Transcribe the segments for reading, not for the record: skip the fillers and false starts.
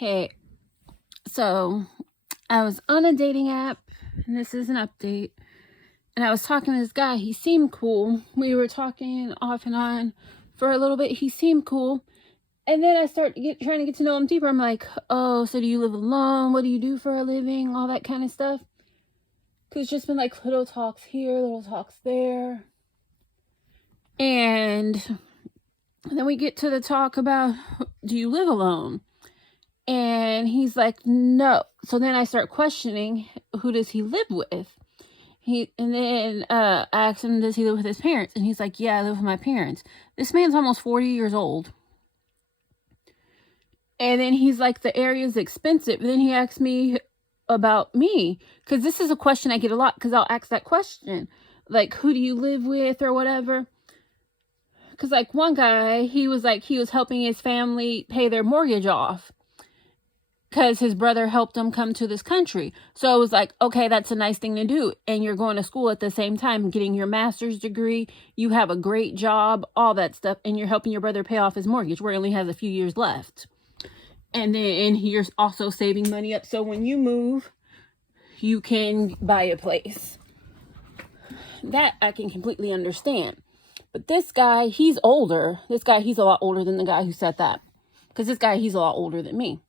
Hey, so I was on a dating app, and this is an update. And I was talking to this guy. He seemed cool. We were talking off and on for a little bit. He seemed cool. And then I start trying to get to know him deeper. I'm like, oh, so do you live alone? What do you do for a living? All that kind of stuff. Because it's just been like little talks here, little talks there. And then we get to the talk about, do you live alone? And he's like, no. So then I start questioning, who does he live with? And then I asked him, does he live with his parents? And he's like, yeah, I live with my parents. This man's almost 40 years old. And then he's like, the area's expensive. And then he asked me about me, because this is a question I get a lot, because I'll ask that question, like, who do you live with or whatever? Because like one guy, he was helping his family pay their mortgage off, because his brother helped him come to this country. So it was like, okay, that's a nice thing to do. And you're going to school at the same time, getting your master's degree. You have a great job, all that stuff. And you're helping your brother pay off his mortgage, where he only has a few years left. And then you're also saving money up. So when you move, you can buy a place. That I can completely understand. But this guy, he's older. He's a lot older than the guy who said that. Because this guy, he's a lot older than me.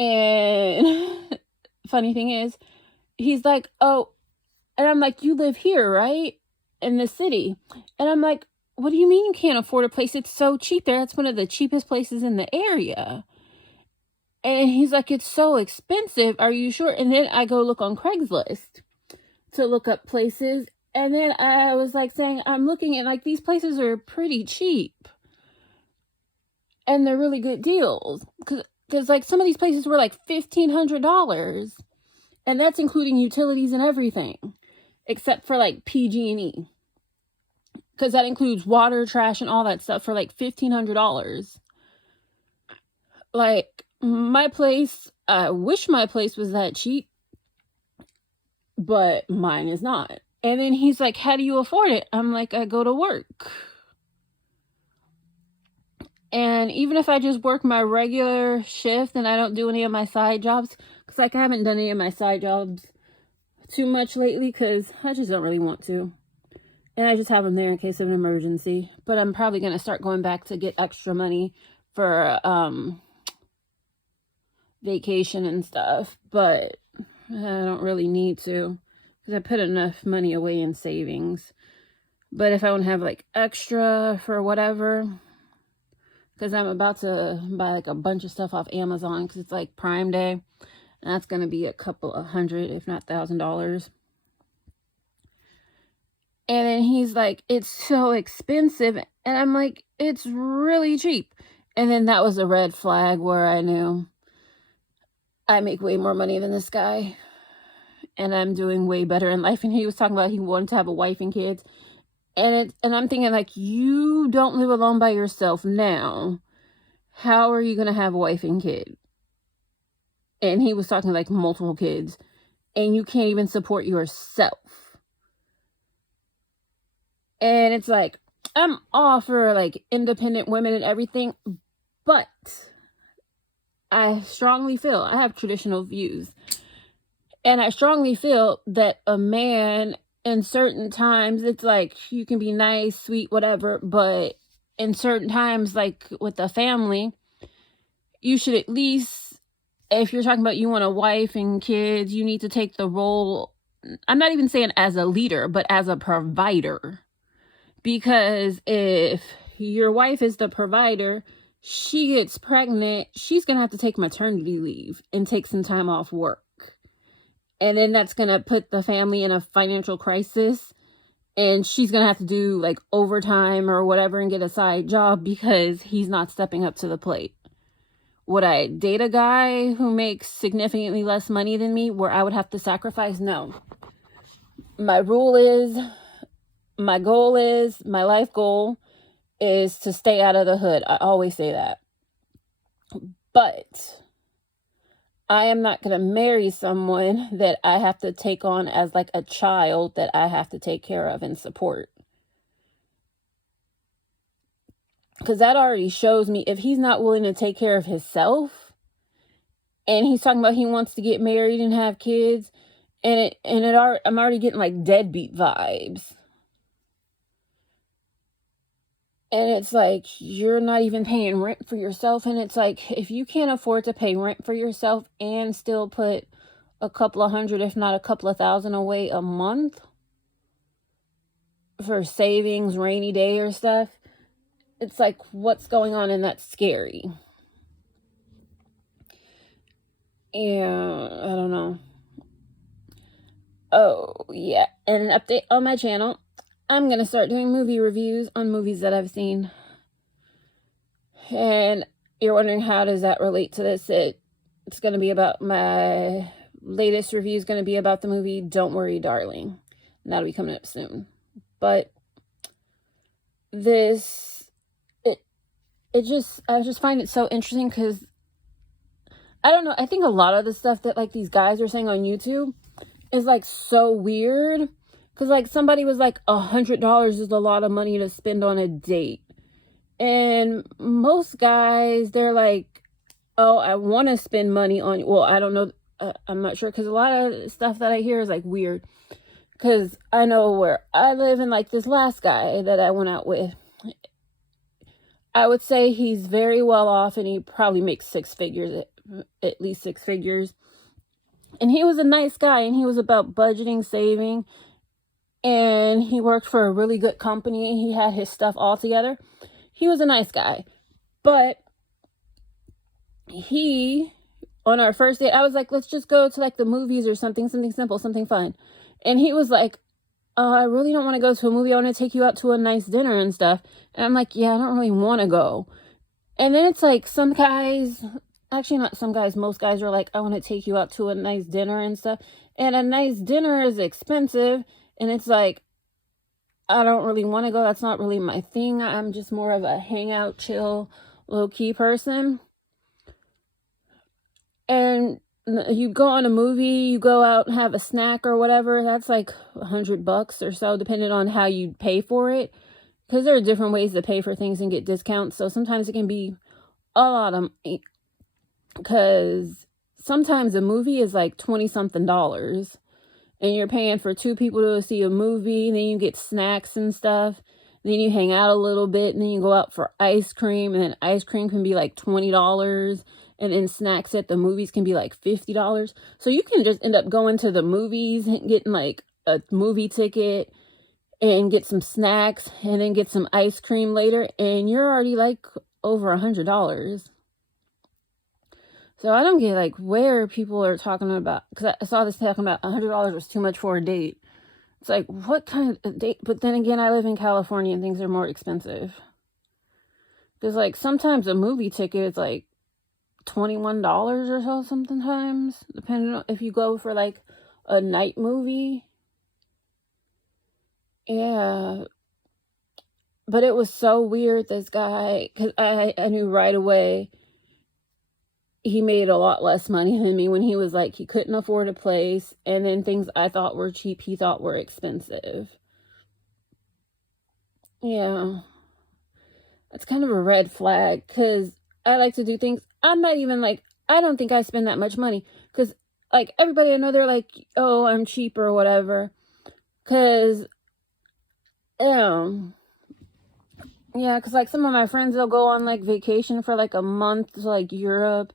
And funny thing is, he's like, oh, and I'm like, you live here, right? In the city. And I'm like, what do you mean you can't afford a place? It's so cheap there. That's one of the cheapest places in the area. And he's like, it's so expensive. Are you sure? And then I go look on Craigslist to look up places. And then I was like saying, I'm looking at like, these places are pretty cheap. And they're really good deals. Because like some of these places were like $1,500. And that's including utilities and everything. Except for like PG&E. Because that includes water, trash, and all that stuff for like $1,500. Like my place, I wish my place was that cheap. But mine is not. And then he's like, how do you afford it? I'm like, I go to work. And even if I just work my regular shift and I don't do any of my side jobs, because like I haven't done any of my side jobs too much lately, because I just don't really want to. And I just have them there in case of an emergency. But I'm probably going to start going back to get extra money for vacation and stuff. But I don't really need to, because I put enough money away in savings. But if I want to have like extra for whatever, because I'm about to buy like a bunch of stuff off Amazon, because it's like Prime Day, and that's going to be a couple of $100, if not $1,000. And then he's like, it's so expensive. And I'm like, it's really cheap. And then that was a red flag where I knew I make way more money than this guy. And I'm doing way better in life. And he was talking about he wanted to have a wife and kids. And I'm thinking like, you don't live alone by yourself now. How are you going to have a wife and kid? And he was talking like multiple kids. And you can't even support yourself. And it's like, I'm all for like independent women and everything, but I strongly feel, I have traditional views, and I strongly feel that a man in certain times, it's like you can be nice, sweet, whatever, but in certain times, like with the family, you should at least, if you're talking about you want a wife and kids, you need to take the role, I'm not even saying as a leader, but as a provider. Because if your wife is the provider, she gets pregnant, she's going to have to take maternity leave and take some time off work. And then that's going to put the family in a financial crisis. And she's going to have to do like overtime or whatever and get a side job because he's not stepping up to the plate. Would I date a guy who makes significantly less money than me where I would have to sacrifice? No. My life goal is to stay out of the hood. I always say that. But I am not going to marry someone that I have to take on as like a child that I have to take care of and support. Because that already shows me if he's not willing to take care of himself, and he's talking about he wants to get married and have kids, and I'm already getting like deadbeat vibes. And it's like, you're not even paying rent for yourself. And it's like, if you can't afford to pay rent for yourself and still put a couple of hundred, if not a couple of thousand away a month for savings, rainy day or stuff, it's like, what's going on? And that's scary. And I don't know. Oh, yeah. And an update on my channel. I'm going to start doing movie reviews on movies that I've seen. And you're wondering, how does that relate to this? It's going to be about my latest review is going to be about the movie Don't Worry, Darling. And that'll be coming up soon. But this, I just find it so interesting because, I don't know, I think a lot of the stuff that like these guys are saying on YouTube is like so weird. Because like somebody was like, $100 is a lot of money to spend on a date. And most guys, they're like, oh, I want to spend money on, well, I don't know. I'm not sure. Because a lot of stuff that I hear is like weird. Because I know where I live, and like this last guy that I went out with, I would say he's very well off, and he probably makes six figures, at least six figures. And he was a nice guy, and he was about budgeting, saving. And he worked for a really good company. He had his stuff all together. He was a nice guy. But on our first date, I was like, let's just go to like the movies or something simple, something fun. And he was like, I really don't want to go to a movie. I want to take you out to a nice dinner and stuff. And I'm like, yeah, I don't really want to go. And then it's like some guys, actually not some guys, most guys are like, I want to take you out to a nice dinner and stuff. And a nice dinner is expensive. And it's like, I don't really want to go. That's not really my thing. I'm just more of a hangout, chill, low-key person. And you go on a movie, you go out and have a snack or whatever. That's like $100 or so, depending on how you pay for it. Because there are different ways to pay for things and get discounts. So sometimes it can be a lot of, because sometimes a movie is like $20-something. And you're paying for two people to see a movie, and then you get snacks and stuff. Then you hang out a little bit, and then you go out for ice cream, and then ice cream can be like $20, and then snacks at the movies can be like $50. So you can just end up going to the movies and getting like a movie ticket and get some snacks and then get some ice cream later, and you're already like over $100. So I don't get like where people are talking about, because I saw this talking about $100 was too much for a date. It's like, what kind of date? But then again, I live in California and things are more expensive. Because like sometimes a movie ticket is like $21 or so sometimes, depending on if you go for like a night movie. Yeah. But it was so weird, this guy, because I knew right away he made a lot less money than me when he was like, he couldn't afford a place. And then things I thought were cheap, he thought were expensive. Yeah. That's kind of a red flag, because I like to do things. I'm not even like, I don't think I spend that much money. Because like everybody I know, they're like, oh, I'm cheap or whatever. Because, yeah, because like some of my friends, they'll go on like vacation for like a month to like Europe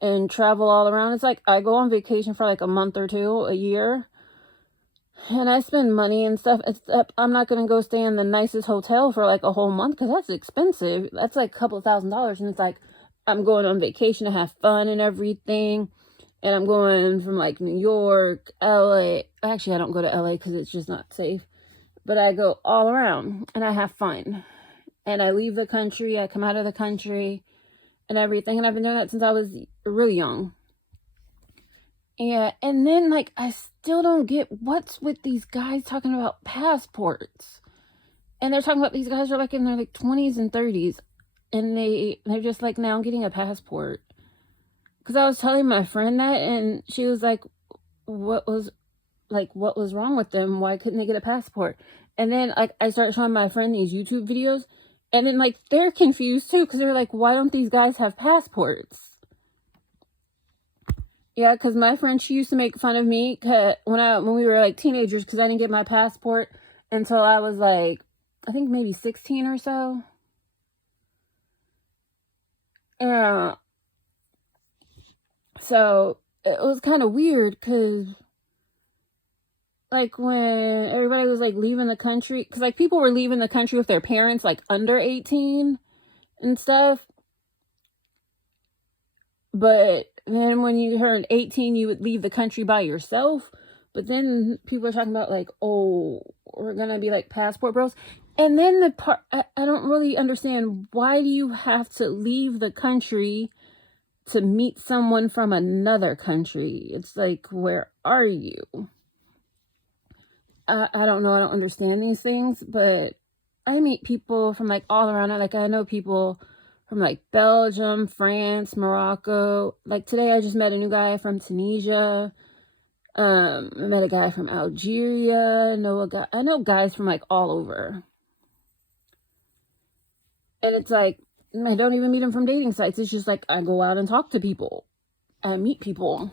and travel all around. It's like I go on vacation for like a month or two a year, and I spend money and stuff. I'm not going to go stay in the nicest hotel for like a whole month, because that's expensive. That's like a couple of $1,000s. And it's like, I'm going on vacation to have fun and everything. And I'm going from like New York, LA. Actually, I don't go to LA because it's just not safe. But I go all around and I have fun. And I leave the country, I come out of the country and everything. And I've been doing that since I was really young. Yeah, and then like I still don't get what's with these guys talking about passports. And they're talking about these guys are like in their like 20s and 30s. And they're just like now getting a passport. Because I was telling my friend that, and she was like, what was wrong with them? Why couldn't they get a passport? And then like I started showing my friend these YouTube videos, and then like they're confused too, because they're like, why don't these guys have passports? Yeah, because my friend, she used to make fun of me when we were like teenagers, because I didn't get my passport until I was like, I think maybe 16 or so. Yeah. So it was kind of weird because like when everybody was like leaving the country, because like people were leaving the country with their parents like under 18 and stuff. But then when you turned 18, you would leave the country by yourself. But then people are talking about like, oh, we're gonna be like passport bros. And then the part I don't really understand, why do you have to leave the country to meet someone from another country? It's like, where are you? I don't know. I don't understand these things, but I meet people from like all around. Like I know people from like Belgium, France, Morocco. Like today I just met a new guy from Tunisia. I met a guy from Algeria. I know guys from like all over. And it's like, I don't even meet them from dating sites. It's just like I go out and talk to people. I meet people.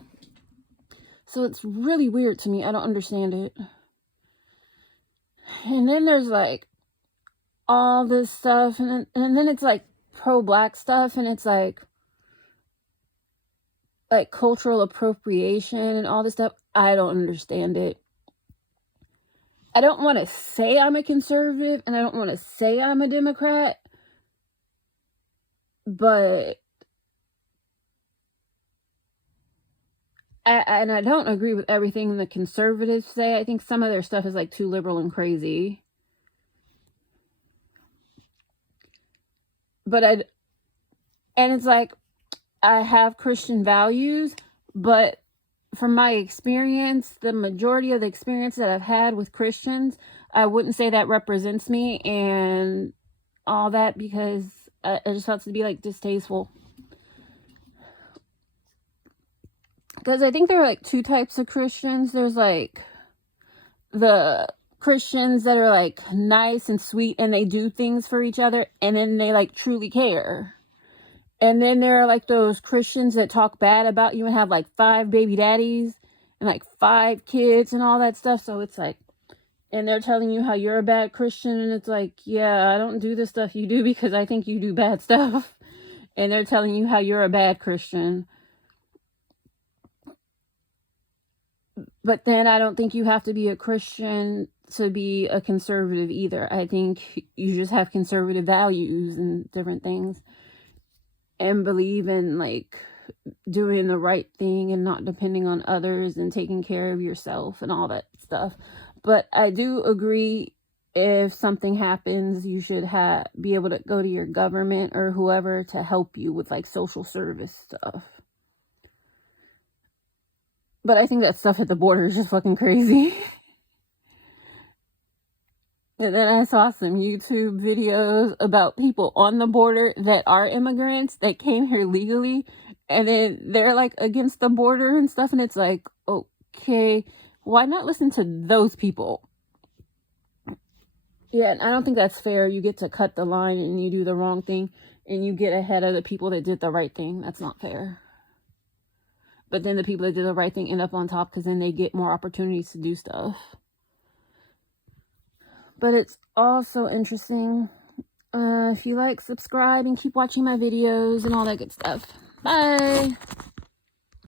So it's really weird to me. I don't understand it. And then there's like all this stuff, and then it's like pro-black stuff, and it's like cultural appropriation and all this stuff. I don't understand it. I don't want to say I'm a conservative, and I don't want to say I'm a Democrat, but I don't agree with everything the conservatives say. I think some of their stuff is like too liberal and crazy. And it's like, I have Christian values, but from my experience, the majority of the experience that I've had with Christians, I wouldn't say that represents me and all that, because I just felt to be like distasteful. Because I think there are like two types of Christians. There's like the Christians that are like nice and sweet and they do things for each other, and then they like truly care. And then there are like those Christians that talk bad about you and have like 5 baby daddies and like 5 kids and all that stuff. So it's like, and they're telling you how you're a bad Christian, and it's like, yeah, I don't do the stuff you do because I think you do bad stuff. And they're telling you how you're a bad Christian. But then I don't think you have to be a Christian to be a conservative either. I think you just have conservative values and different things, and believe in like doing the right thing and not depending on others and taking care of yourself and all that stuff. But I do agree, if something happens, you should be able to go to your government or whoever to help you with like social service stuff. But I think that stuff at the border is just fucking crazy. And then I saw some YouTube videos about people on the border that are immigrants that came here legally, and then they're like against the border and stuff. And it's like, okay, why not listen to those people? Yeah, and I don't think that's fair. You get to cut the line and you do the wrong thing and you get ahead of the people that did the right thing. That's not fair. But then the people that did the right thing end up on top because then they get more opportunities to do stuff. But it's also interesting. If you like, subscribe and keep watching my videos and all that good stuff. Bye!